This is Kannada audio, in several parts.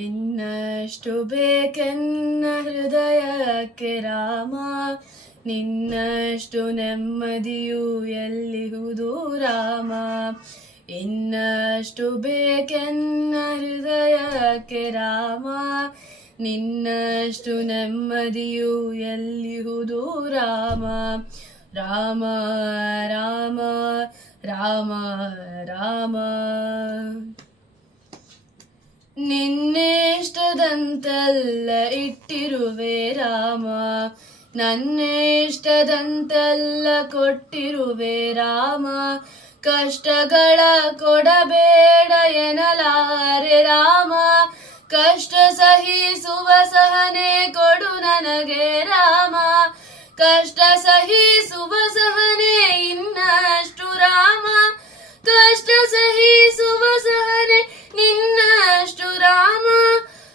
ಇನ್ನಷ್ಟು ಬೇಕೆನ್ನ ಹೃದಯಕ್ಕೆ ರಾಮ, ನಿನ್ನಷ್ಟು ನೆಮ್ಮದಿಯು ಎಲ್ಲಿಹುದು ರಾಮ. ಇನ್ನಷ್ಟು ಬೇಕೆನ್ನ ಹೃದಯಕ್ಕೆ ರಾಮ, ನಿನ್ನಷ್ಟು ನೆಮ್ಮದಿಯು ಎಲ್ಲಿಹುದು ರಾಮ. ರಾಮ ರಾಮ ರಾಮ ರಾಮ. ನಿನ್ನಿಷ್ಟದಂತೆಲ್ಲ ಇಟ್ಟಿರುವೆ ರಾಮ, ನನ್ನಿಷ್ಟದಂತೆಲ್ಲ ಕೊಟ್ಟಿರುವೆ ರಾಮ. ಕಷ್ಟಗಳ ಕೊಡಬೇಡ ಎನ್ನಲಾರೆ ರಾಮ, ಕಷ್ಟ ಸಹಿಸುವ ಸಹನೆ ಕೊಡು ನನಗೆ ರಾಮ. ಕಷ್ಟ ಸಹಿಸುವ ಸಹನೆ ಇನ್ನಷ್ಟು ರಾಮ, ಕಷ್ಟ ಸಹಿಸುವ ಸಹನೆ ನಿನ್ನಷ್ಟು ರಾಮ.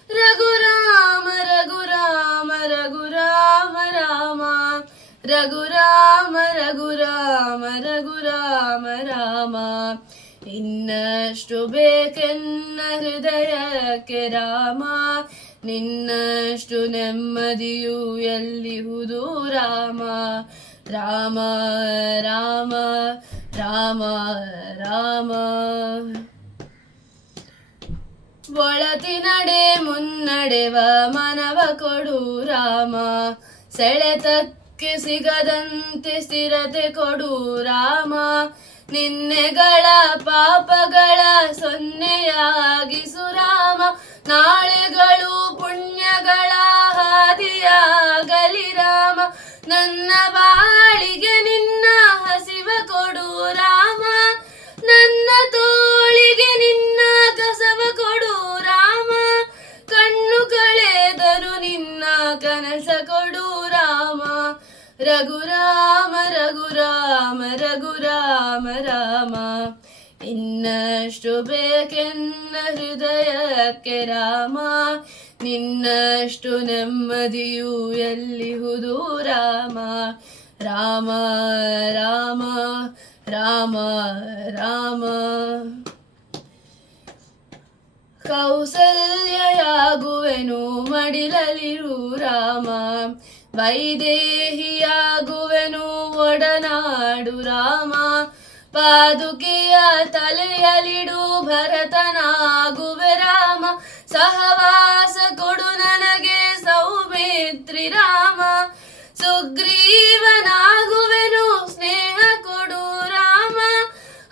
ರಘುರಾಮ ರಘುರಾಮ ರಘುರಾಮ ರಾಮ, ರಘುರಾಮ ರಘುರಾಮ ರಘುರಾಮ ರಾಮ. ಇನ್ನಷ್ಟು ಬೇಕೆನ್ನ ಹೃದಯಕ್ಕೆ ರಾಮ, ನಿನ್ನಷ್ಟು ನೆಮ್ಮದಿಯು ಎಲ್ಲಿಹುದು ರಾಮ. ರಾಮ ರಾಮ ರಾಮ ರಾಮ. ಒಳತಿ ನಡೆ ಮುನ್ನಡೆವ ಮನವ ಕೊಡು ರಾಮ, ಸೆಳೆತಕ್ಕೆ ಸಿಗದಂತೆ ಸ್ಥಿರತೆ ಕೊಡು ರಾಮ. ನಿನ್ನೆಗಳ ಪಾಪಗಳ ಸೊನ್ನೆಯಾಗಿಸು ರಾಮ, ನಾಳೆಗಳು ಪುಣ್ಯಗಳ ಹಾದಿಯಾಗಲಿ ರಾಮ. ನನ್ನ ಬಾಳಿಗೆ ನಿನ್ನ ಹಸಿವ ಕೊಡು ರಾಮ, ನನ್ನ ತೋಳಿಗೆ ನಿನ್ನ ಕಸವ ಕೊಡು ರಾಮ. ಕಣ್ಣು ಕಳೆದರು ನಿನ್ನ ಕನಸ ಕೊಡು ರಾಮ. ರಘುರಾಮ ರಘುರಾಮ ರಘುರಾಮ ರಾಮ. ಇನ್ನಷ್ಟು ಬೇಕೆನ್ನ ಹೃದಯಕ್ಕೆ ರಾಮ, ನಿನ್ನಷ್ಟು ನೆಮ್ಮದಿಯು ಎಲ್ಲಿಹುದು ರಾಮ. ರಾಮ ರಾಮ ರಾಮ ರಾಮ. ಕೌಸಲ್ಯಯಾಗುವೆನು ಮಡಿಲಲಿರು ರಾಮ, ವೈದೇಹಿಯಾಗುವೆನು ಒಡನಾಡು ರಾಮ. ಪಾದುಕೆಯ ತಲೆಯಲಿಡು ಭರತನಾಗುವೆ ರಾಮ, ಸಹವಾಸ ಕೊಡು ನನಗೆ ಸೌಮಿತ್ರಿ ರಾಮ. ಸುಗ್ರೀವನಾಗುವೆನು ಸ್ನೇಹ ಕೊಡು ರಾಮ,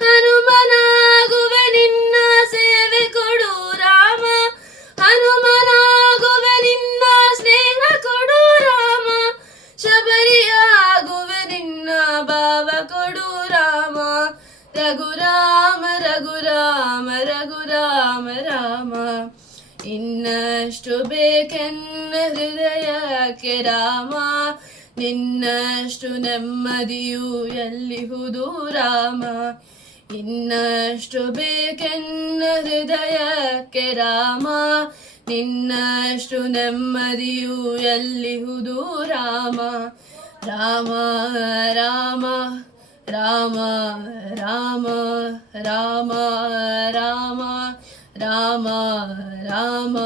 ಹನುಮನಾಗುವೆ ನಿನ್ನ ಸೇವೆ ಕೊಡು ರಾಮ. ಹನುಮನಾಗುವೆ ನಿನ್ನ ಸ್ನೇಹ ಕೊಡು ರಾಮ, ಶಬರಿಯಾಗುವೆ ನಿನ್ನ ಭಾವ ಕೊಡು ರಾಮ. ರಘುರಾಮ ರಘುರಾಮ ರಘುರಾಮ ರಾಮ. ಇನ್ನಷ್ಟು ಬೇಕೆನ್ನ ಹೃದಯಕ್ಕೆ ರಾಮ, ನಿನ್ನಷ್ಟು ನೆಮ್ಮದಿಯು ಎಲ್ಲಿಹುದು ರಾಮ. ಇನ್ನಷ್ಟು ಬೇಕೆನ್ನ ಹೃದಯಕ್ಕೆ ರಾಮ, ನಿನ್ನಷ್ಟು ನೆಮ್ಮದಿಯು ಎಲ್ಲಿಹುದು ರಾಮ. ರಾಮ ರಾಮ ರಾಮ ರಾಮ ರಾಮ ರಾಮ ರಾಮ ರಾಮ.